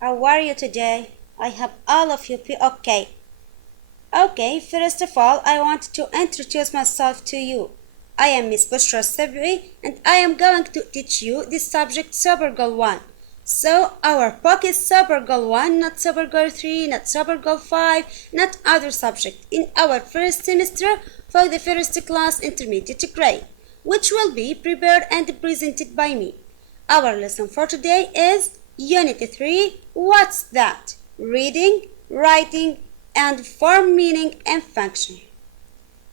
How are you today? I hope all of you be okay. Okay, first of all, I want to introduce myself to you. I am Miss Bushra Sabri and I am going to teach you this subject Supergirl 1. So our book is Supergirl 1, not Supergirl 3, not Supergirl 5, not other subject in our first semester for the first class intermediate grade, which will be prepared and presented by me. Our lesson for today is Unit 3, What's That? Reading, Writing, and Form, Meaning, and Function.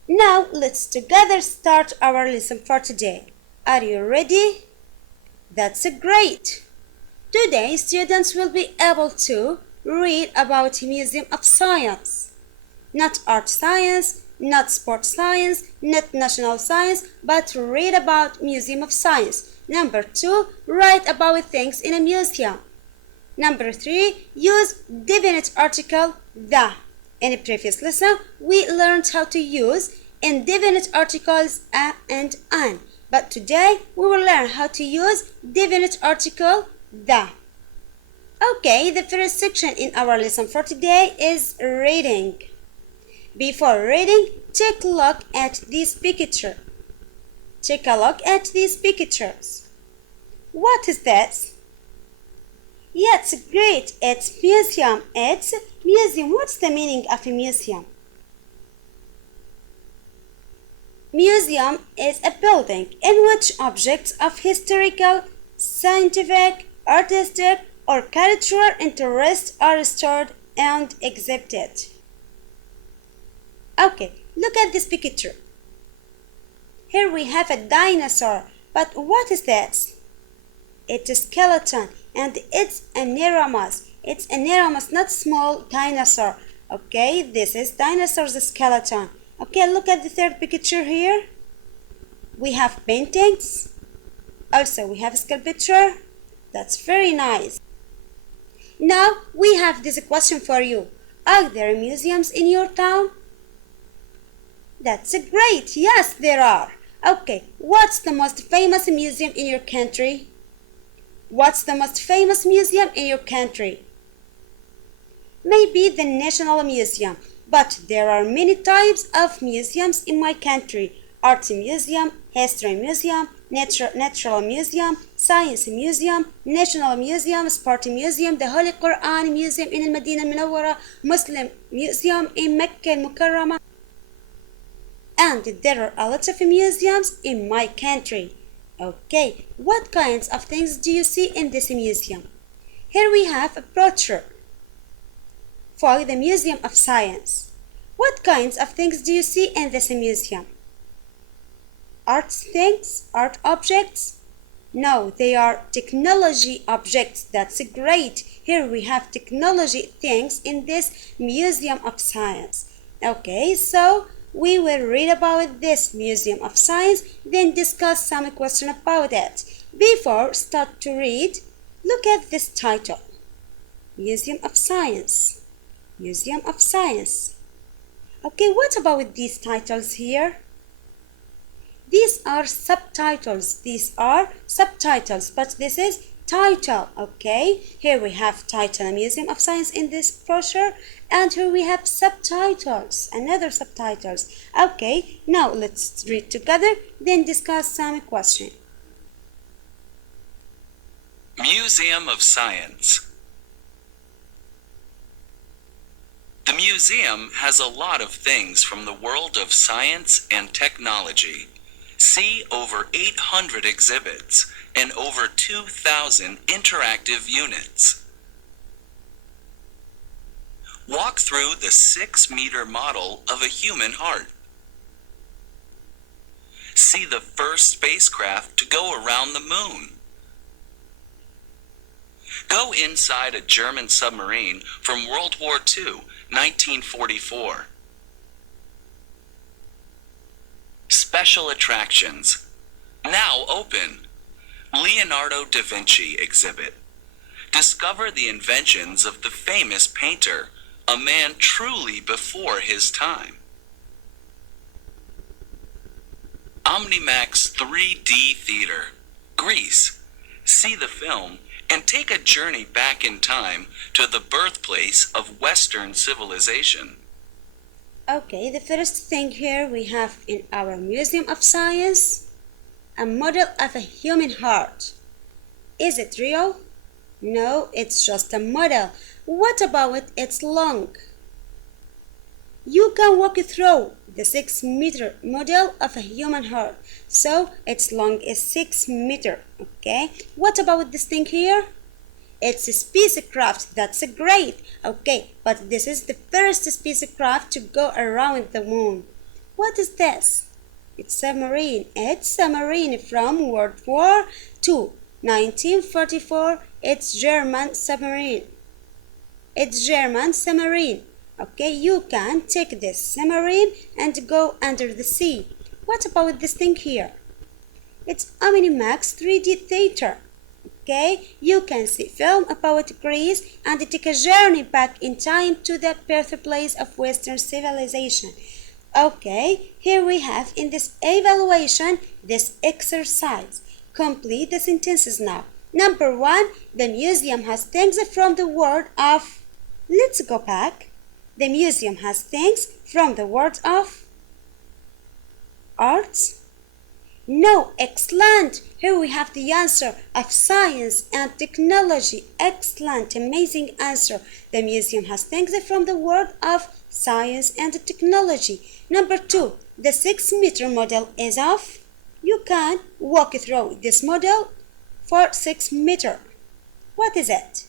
Now let's together start our lesson for today. Are you ready? That's great! Today students will be able to read about Museum of Science. Not art science, not sports science, not national science, but read about Museum of Science. Number 2, write about things in a museum. Number 3, use definite article the. In a previous lesson, we learned how to use indefinite articles a and an. But today, we will learn how to use definite article the. Okay, the first section in our lesson for today is reading. Before reading, take a look at this picture. Take a look at these pictures. What is this? Yeah, it's great. It's museum. It's museum. What's the meaning of a museum? Museum is a building in which objects of historical, scientific, artistic, or cultural interest are stored and exhibited. Okay, look at this picture. Here we have a dinosaur, but what is this? It's a skeleton and it's enormous. It's enormous, not small dinosaur. Okay, this is dinosaur's skeleton. Okay, look at the third picture here. We have paintings. Also, we have a sculpture. That's very nice. Now, we have this question for you. Are there museums in your town? That's great. Yes, there are. Okay, what's the most famous museum in your country? What's the most famous museum in your country? Maybe the National Museum, but there are many types of museums in my country. Art Museum, History Museum, Natural Museum, Science Museum, National Museum, Sport Museum, the Holy Quran Museum in Al-Madinah Munawwara, Muslim Museum in Mecca Al-Mukarramah. And there are a lot of museums in my country. Okay, what kinds of things do you see in this museum? Here we have a brochure for the Museum of Science. What kinds of things do you see in this museum? Art things? Art objects? No, they are technology objects. That's great. Here we have technology things in this Museum of Science. Okay, so we will read about this Museum of Science, then discuss some questions about it. Before start to read, look at this title. Museum of Science. Museum of Science. Okay, what about these titles here? These are subtitles. These are subtitles, but this is title. Okay, here we have title Museum of Science in this brochure, and here we have subtitles, another subtitles. Okay, now let's read together, then discuss some question. Museum of Science. The museum has a lot of things from the world of science and technology. See over 800 exhibits and over 2,000 interactive units. Walk through the 6-meter model of a human heart. See the first spacecraft to go around the moon. Go inside a German submarine from World War II, 1944. Special attractions. Now open. Leonardo da Vinci exhibit. Discover the inventions of the famous painter, a man truly before his time. Omnimax 3D Theater, Greece. See the film and take a journey back in time to the birthplace of Western civilization. Okay, the first thing here we have in our Museum of Science a model of a human heart. Is it real? No, it's just a model. What about its lung? You can walk through the 6-meter model of a human heart, so its lung is 6 meters. Okay, what about this thing here? It's a spacecraft. That's great. Okay, but this is the first spacecraft to go around the moon. What is this? It's submarine. It's submarine from World War II, 1944. It's German submarine. It's German submarine. Okay, you can take this submarine and go under the sea. What about this thing here? It's Omnimax 3D Theater. Okay, you can see film about Greece and take a journey back in time to the birthplace of Western civilization. Okay, here we have in this evaluation this exercise. Complete the sentences now. Number 1, the museum has things from the world of... Let's go back. The museum has things from the world of arts. No, excellent. Here we have the answer of science and technology. Excellent, amazing answer. The museum has things from the world of science and technology. Number 2, the 6-meter model is of... You can walk through this model for 6 meters. What is it?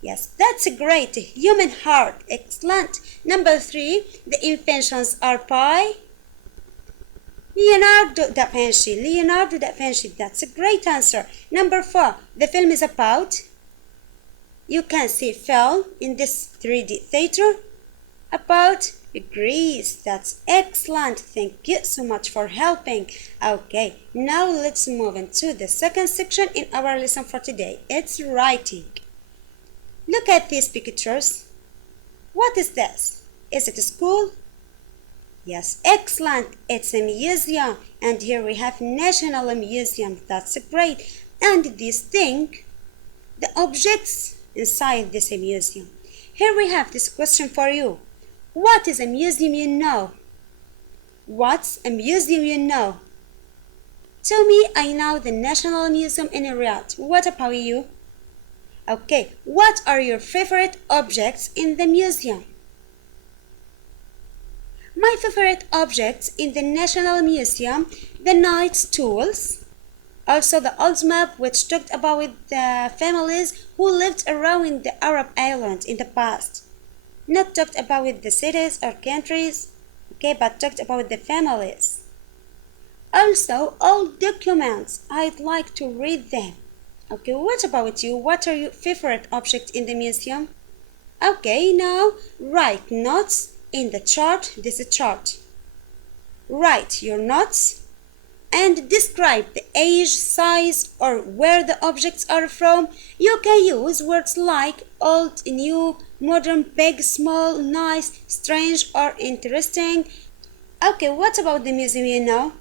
Yes, that's great. Human heart. Excellent. Number 3, the inventions are by Leonardo da Vinci. Leonardo da Vinci. That's a great answer. Number 4, the film is about... You can see film in this 3D theater about Greece. That's excellent. Thank you so much for helping. Okay, now let's move into the second section in our lesson for today. It's writing. Look at these pictures. What is this? Is it a school? Yes, excellent. It's a museum. And here we have National Museum. That's great. And this thing, the objects inside this museum. Here we have this question for you. What is a museum you know? What's a museum you know? Tell me, I know the National Museum in Riyadh. What about you? Okay, what are your favorite objects in the museum? My favorite objects in the National Museum, the night tools, also the old map which talked about the families who lived around the Arab islands in the past. Not talked about the cities or countries, okay, but talked about the families. Also, all documents, I'd like to read them. Okay, what about you? What are your favorite objects in the museum? Okay, now write notes in the chart. This is chart. Write your notes and describe the age, size, or where the objects are from. You can use words like old, new, modern, big, small, nice, strange, or interesting. Okay, what about the museum you know?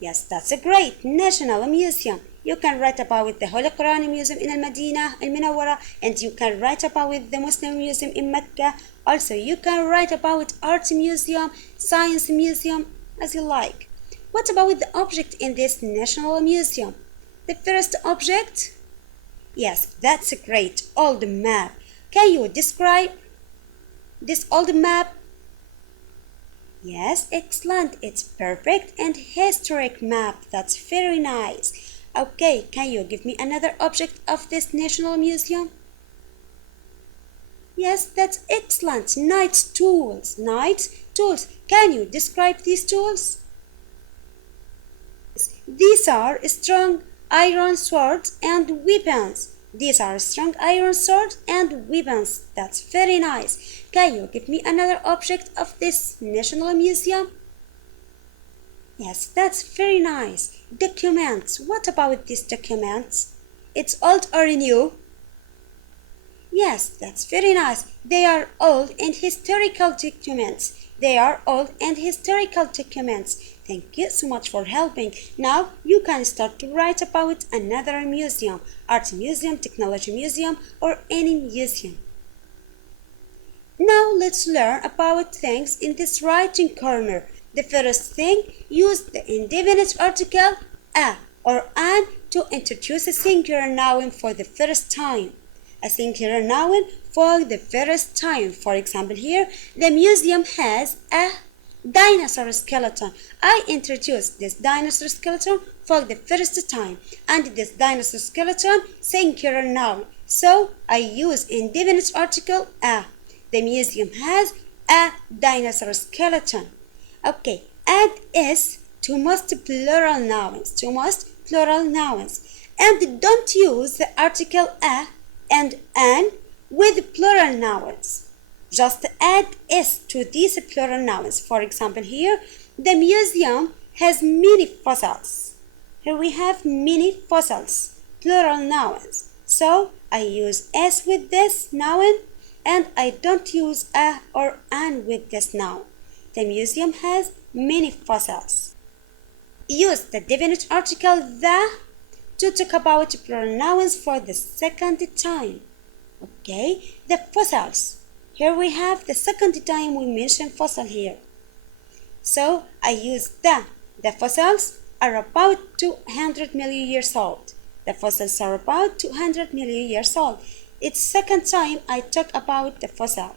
Yes, that's a great National Museum. You can write about the Holy Quran Museum in Al-Madinah, Al-Munawwara, and you can write about the Muslim Museum in Mecca. Also, you can write about Art Museum, Science Museum, as you like. What about the object in this National Museum? The first object? Yes, that's a great old map. Can you describe this old map? Yes, excellent. It's perfect and historic map. That's very nice. Okay, can you give me another object of this National Museum? Yes, that's excellent. Night tools. Night tools. Can you describe these tools? These are strong iron swords and weapons. These are strong iron swords and weapons. That's very nice. Can you give me another object of this National Museum? Yes, that's very nice. Documents. What about these documents? It's old or new? Yes, that's very nice. They are old and historical documents. They are old and historical documents. Thank you so much for helping. Now you can start to write about another museum, art museum, technology museum, or any museum. Now let's learn about things in this writing corner. The first thing, use the indefinite article a or an to introduce a singular noun for the first time. A singular noun for the first time. For example, here, the museum has a dinosaur skeleton. I introduced this dinosaur skeleton for the first time, and this dinosaur skeleton singular noun. So I use indefinite article a. The museum has a dinosaur skeleton. Okay, add is to most plural nouns. And don't use the article a and an with plural nouns. Just add is to these plural nouns. For example, here, the museum has many fossils. Here we have many fossils, plural nouns. So I use s with this noun, and I don't use a or an with this noun. The museum has many fossils. Use the definite article the to talk about plural nouns for the second time. Okay, the fossils. Here we have the second time we mention fossil here. So I use the. The fossils are about 200 million years old. The fossils are about 200 million years old. It's second time I talk about the fossil.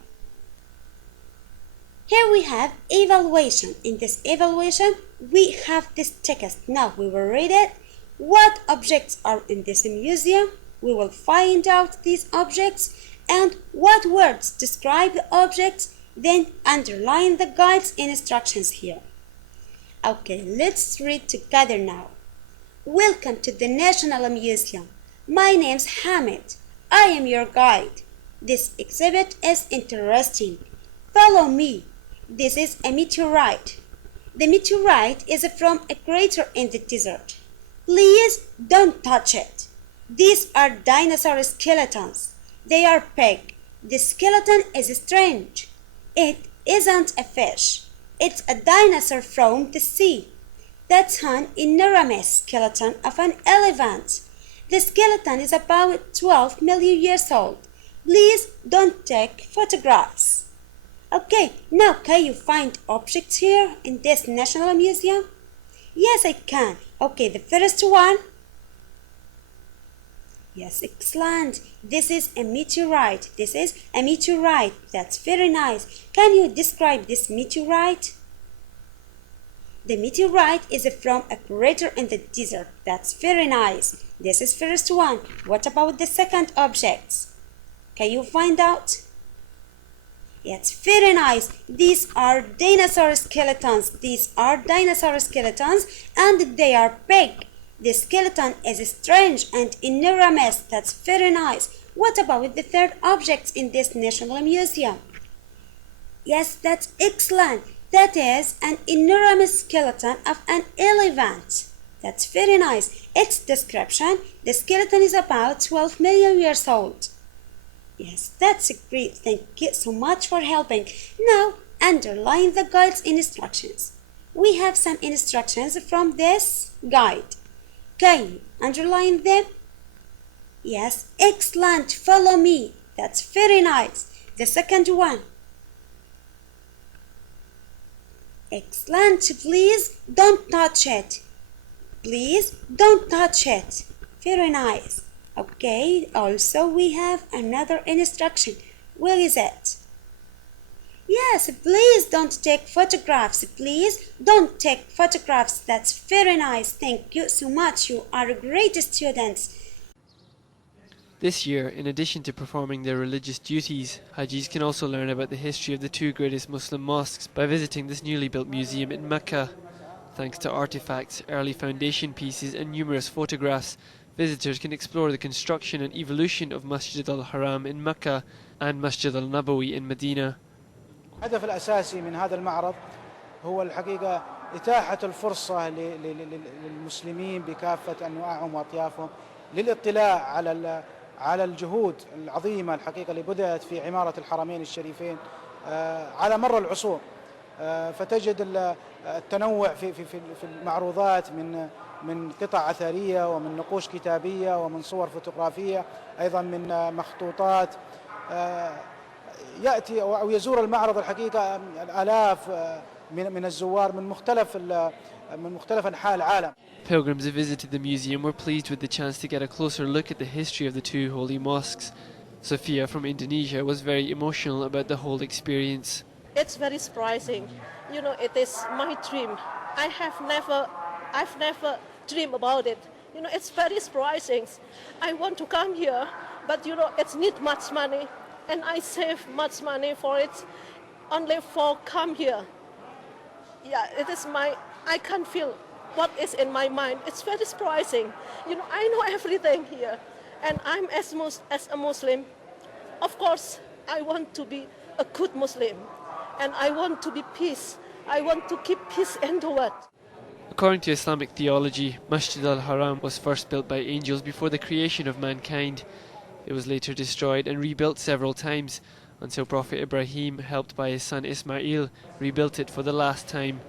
Here we have evaluation. In this evaluation, we have this text. Now we will read it. What objects are in this museum? We will find out these objects and what words describe the objects, then underline the guide's instructions here. Okay, let's read together now. Welcome to the National Museum. My name's Hamid. I am your guide. This exhibit is interesting. Follow me. This is a meteorite. The meteorite is from a crater in the desert. Please don't touch it. These are dinosaur skeletons. They are big. The skeleton is strange. It isn't a fish. It's a dinosaur from the sea. That's an enormous skeleton of an elephant. The skeleton is about 12 million years old. Please don't take photographs. Okay, now can you find objects here in this National Museum? Yes, I can. Okay, the first one. Yes, excellent. This is a meteorite. That's very nice. Can you describe this meteorite? The meteorite is from a crater in the desert. That's very nice. This is first one. What about the second object? Can you find out? It's very nice. These are dinosaur skeletons. And they are big. The skeleton is strange and enormous. That's very nice. What about the third object in this National Museum? Yes, that's excellent. That is an enormous skeleton of an elephant. That's very nice. Its description, the skeleton is about 12 million years old. Yes, that's great. Thank you so much for helping. Now, underline the guide's instructions. We have some instructions from this guide. Can you underline them? Yes, excellent. Follow me. That's very nice. The second one. Excellent. Please don't touch it. Very nice. Okay, also we have another instruction. Where is it? Yes, please don't take photographs. That's very nice. Thank you so much. You are great students. This year, in addition to performing their religious duties, Hajis can also learn about the history of the two greatest Muslim mosques by visiting this newly built museum in Mecca. Thanks to artifacts, early foundation pieces and numerous photographs, visitors can explore the construction and evolution of Masjid al-Haram in Mecca and Masjid al-Nabawi in Medina. الهدف الأساسي من هذا المعرض هو الحقيقة إتاحة الفرصة للمسلمين بكافة أنواعهم وأطيافهم للاطلاع على الجهود العظيمة الحقيقة اللي بدأت في عمارة الحرمين الشريفين على مر العصور. فتجد التنوع في المعروضات من قطع أثرية ومن نقوش كتابية ومن صور فوتوغرافية، أيضا من مخطوطات. يأتي أو يزور المعرض الحقيقة الآلاف من الزوار من مختلف أنحاء العالم. Pilgrims who visited the museum were pleased with the chance to get a closer look at the history of the two holy mosques. Sophia from Indonesia was very emotional about the whole experience. It's very surprising. You know, it is my dream. I've never dreamed about it. You know, it's very surprising. I want to come here, but you know, it needs much money, and I save much money for it, only for come here. Yeah, I can't feel what is in my mind. It's very surprising. You know, I know everything here, and I'm as a Muslim. Of course, I want to be a good Muslim, and I want to be peace. I want to keep peace in the world. According to Islamic theology, Masjid al-Haram was first built by angels before the creation of mankind. It was later destroyed and rebuilt several times, until Prophet Ibrahim, helped by his son Ismail, rebuilt it for the last time.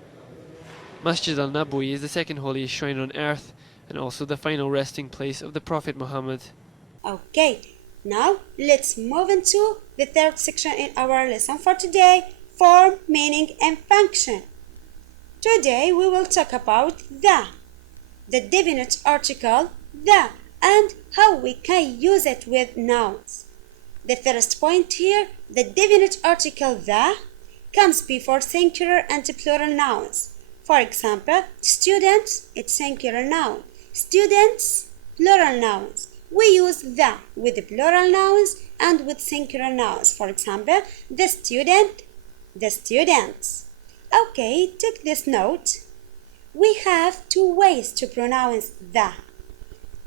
Masjid al-Nabawi is the second holiest shrine on earth, and also the final resting place of the Prophet Muhammad. Okay, now let's move into the third section in our lesson for today: form, meaning, and function. Today we will talk about the definite article the, and how we can use it with nouns. The first point here, the definite article the comes before singular and plural nouns. For example, students, it's singular noun. Students, plural nouns. We use the with the plural nouns and with singular nouns. For example, the student, the students. Okay, take this note. We have two ways to pronounce the.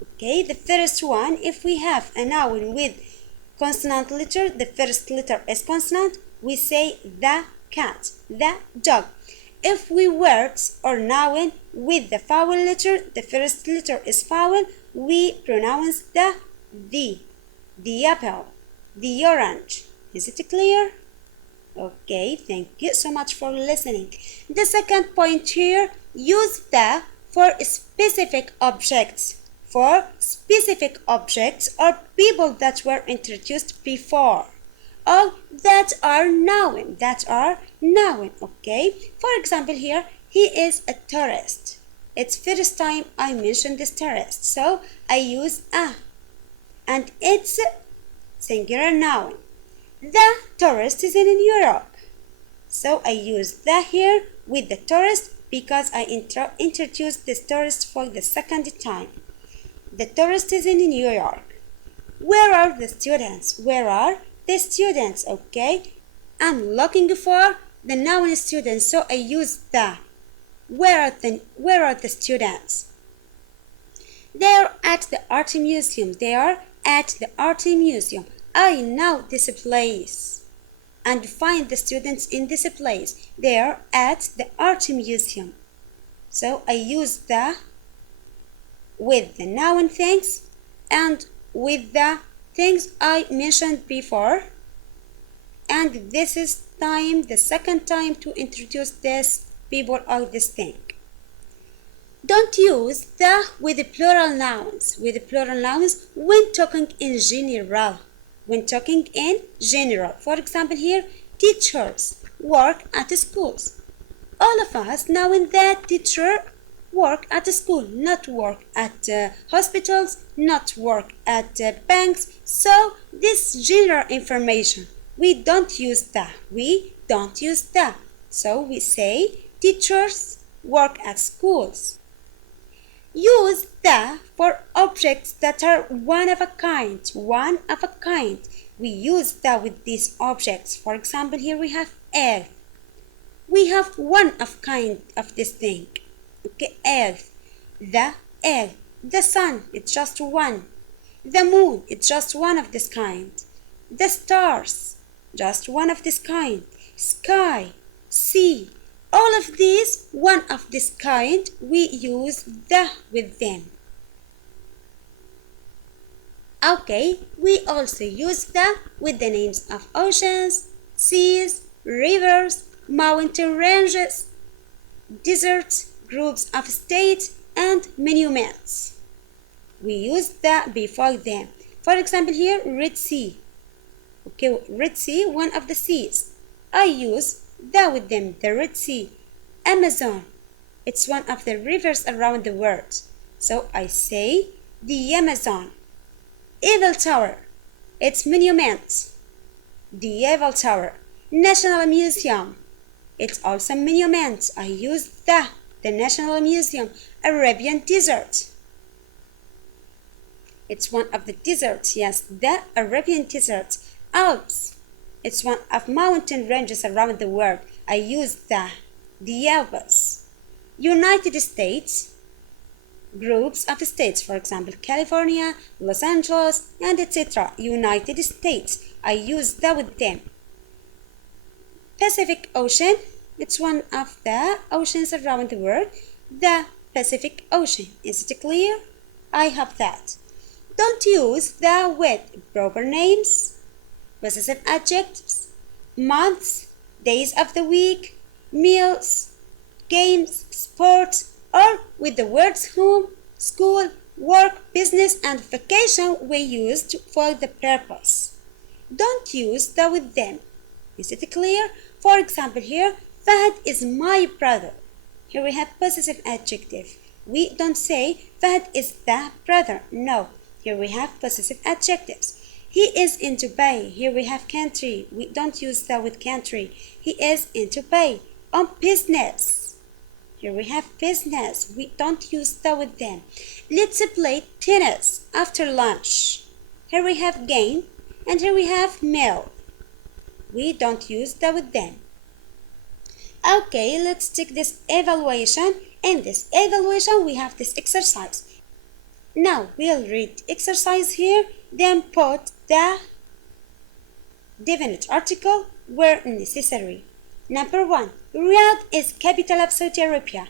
Okay, the first one, if we have a noun with consonant letter, the first letter is consonant, we say the cat, the dog. If we words or noun with the vowel letter, the first letter is vowel, we pronounce the apple, the orange. Is it clear? Okay, thank you so much for listening. The second point here, use the for specific objects. For specific objects or people that were introduced before, or that are noun, okay? For example here, he is a tourist. It's first time I mentioned this tourist, so I use a, and it's singular noun. The tourist is in Europe, so I use the here with the tourist because I introduced this tourist for the second time. The tourist is in New York. Where are the students? Where are the students? Okay, I'm looking for the noun students, so I use the. Where are the students? They are at the art museum. They are at the art museum. I know this place and find the students in this place. They are at the art museum. So I use the with the noun things and with the things I mentioned before, and this is the second time to introduce this people or this thing. Don't use the with the plural nouns when talking in general. For example here, teachers work at schools. All of us know that teacher work at school, not work at hospitals, not work at banks. So this general information, we don't use the. So we say teachers work at schools. Use the for objects that are one of a kind. We use the with these objects. For example, here we have earth. We have one of kind of this thing. Okay, earth, the sun, it's just one. The moon, it's just one of this kind. The stars, just one of this kind. Sky, sea, all of these, one of this kind, we use the with them. Okay, we also use the with the names of oceans, seas, rivers, mountain ranges, deserts, groups of states, and monuments. We use the before them. For example here, Red Sea. Okay, Red Sea, one of the seas. I use the with them, the Red Sea. Amazon, it's one of the rivers around the world. So I say the Amazon. Eiffel Tower, it's monument. The Eiffel Tower. National Museum, it's also monument. I use the National Museum. Arabian Desert, it's one of the deserts, yes, the Arabian Desert. Alps, it's one of mountain ranges around the world. I use the Alps. United States, groups of states, for example, California, Los Angeles, and etc. United States, I use the with them. Pacific Ocean, it's one of the oceans around the world. The Pacific Ocean, is it clear? I hope that. Don't use the with proper names, possessive adjectives, months, days of the week, meals, games, sports, or with the words home, school, work, business, and vacation we used for the purpose. Don't use the with them. Is it clear? For example here, Fahad is my brother. Here we have possessive adjective. We don't say Fahad is the brother. No. Here we have possessive adjectives. He is in Dubai. Here we have country. We don't use the with country. He is in Dubai. On business. Here we have business. We don't use the with them. Let's play tennis after lunch. Here we have game. And here we have meal. We don't use the with them. Okay, let's take this evaluation. In this evaluation, we have this exercise. Now, we'll read exercise here, then put the definite article where necessary. Number 1. Riyadh is capital of Saudi Arabia.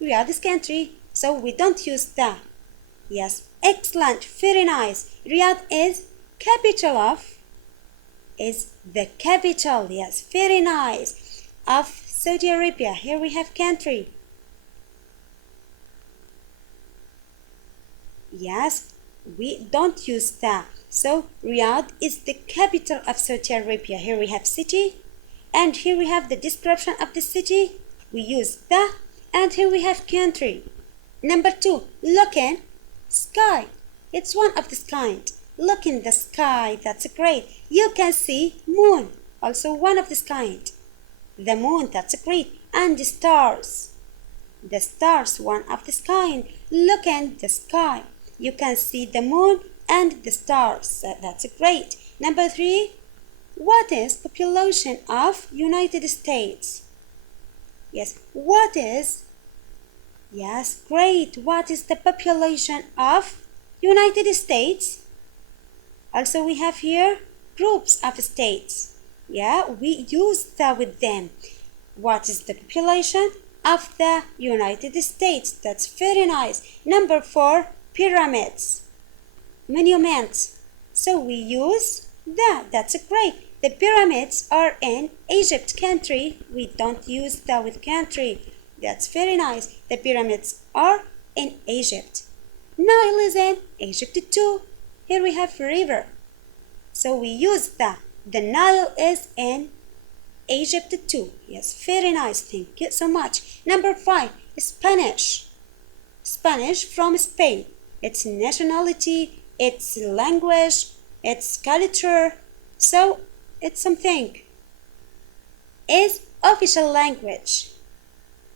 Riyadh is country, so we don't use the. Yes, excellent, very nice. Riyadh is capital of, is the capital, yes, very nice, of Saudi Arabia. Here we have country. Yes, we don't use the. So Riyadh is the capital of Saudi Arabia. Here we have city, and here we have the description of the city. We use the, and here we have country. Number 2, look in sky. It's one of this kind. Look in the sky. That's great. You can see moon. Also one of this kind. The moon. That's great. And the stars. The stars. One of this kind. Look in the sky. You can see the moon and the stars. That's great. Number 3. What is population of United States? Yes. What is? Yes. Great. What is the population of United States? Also we have here groups of states. Yeah, we use the with them. What is the population of the United States? That's very nice. Number 4, pyramids, monuments. So we use the. That's great. The pyramids are in Egypt country. We don't use the with country. That's very nice. The pyramids are in Egypt. Nile is in Egypt too. Here we have river. So we use the. The Nile is in Egypt too. Yes, very nice. Thank you so much. Number 5, Spanish. Spanish from Spain. Its nationality, its language, its culture. So it's something. Is official language.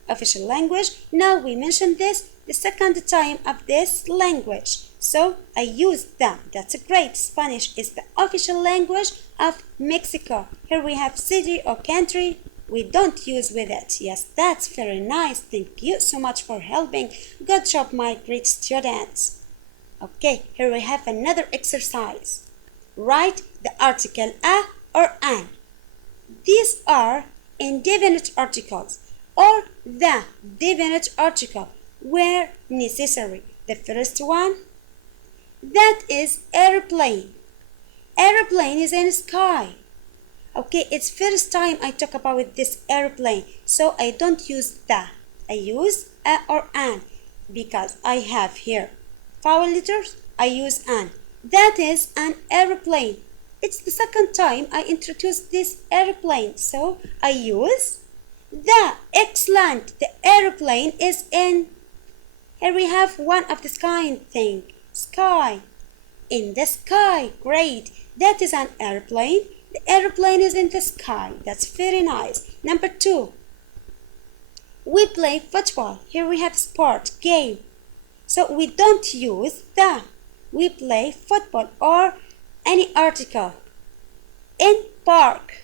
Official language. Now we mentioned this the second time of this language. So I use the. That's great. Spanish is the official language of Mexico. Here we have city or country. We don't use with it. Yes, that's very nice. Thank you so much for helping. Good job, my great students. Okay, here we have another exercise. Write the article a or an. These are indefinite articles or the definite article where necessary. The first one, that is airplane. Airplane is in sky. Okay, it's first time I talk about this airplane, so I don't use the. I use a or an because I have here vowel letters. I use an. That is an airplane. It's the second time I introduce this airplane, so I use the. Excellent. The airplane is in. Here we have one of the sky thing. Sky. In the sky. Great. That is an airplane. The airplane is in the sky. That's very nice. Number 2. We play football. Here we have sport, game. So we don't use the. We play football or any article. In park.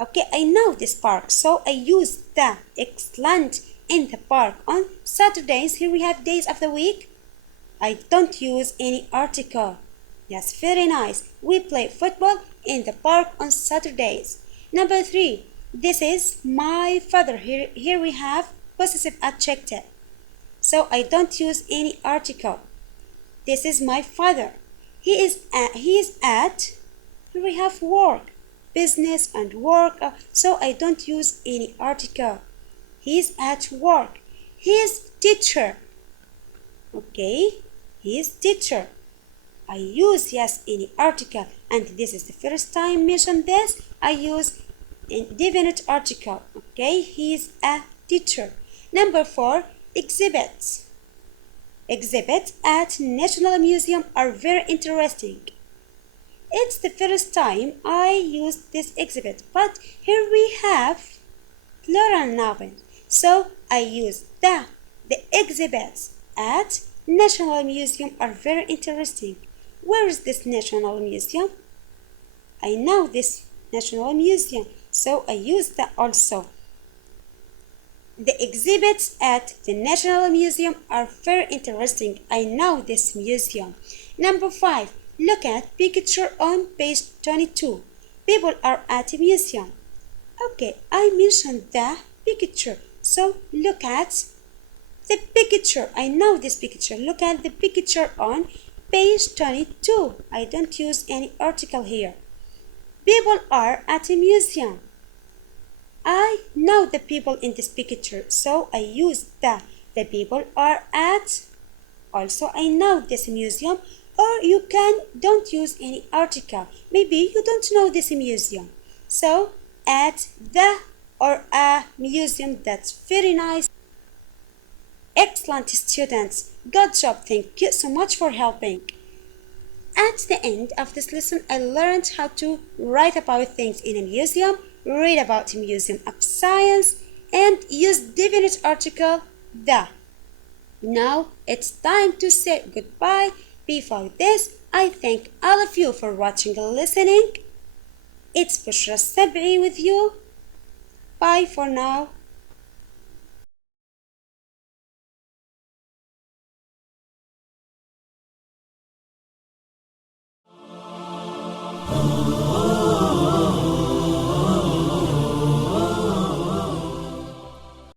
Okay, I know this park, so I use the. Excellent. In the park. On Saturdays, here we have days of the week. I don't use any article. That's very nice. We play football in the park on Saturdays. Number 3. This is my father. Here we have possessive adjective. So I don't use any article. This is my father. He is at. Here we have work, business and work. So I don't use any article. He is at work. He is teacher. Okay, he is teacher. I use yes any article, and this is the first time I mention this. I use indefinite article. Okay, he is a teacher. Number 4, exhibits. Exhibits at National Museum are very interesting. It's the first time I use this exhibit, but here we have plural nouns. So I use the. The exhibits at National Museum are very interesting. Where is this National Museum? I know this National Museum, so I use that also. The exhibits at the National Museum are very interesting. I know this museum. Number 5. Look at picture on page 22. People are at a museum. Okay, I mentioned the picture. So look at the picture. I know this picture. Look at the picture on page 22. I don't use any article here. People are at a museum. I know the people in this picture, so I use the. The people are at. Also, I know this museum. Or you don't use any article. Maybe you don't know this museum. So at the or a museum. That's very nice. Excellent students. Good job. Thank you so much for helping. At the end of this lesson, I learned how to write about things in a museum, read about a museum of science, and use definite article the. Now it's time to say goodbye. Before this, I thank all of you for watching and listening. It's Bushra Sab'i with you. Bye for now. Oh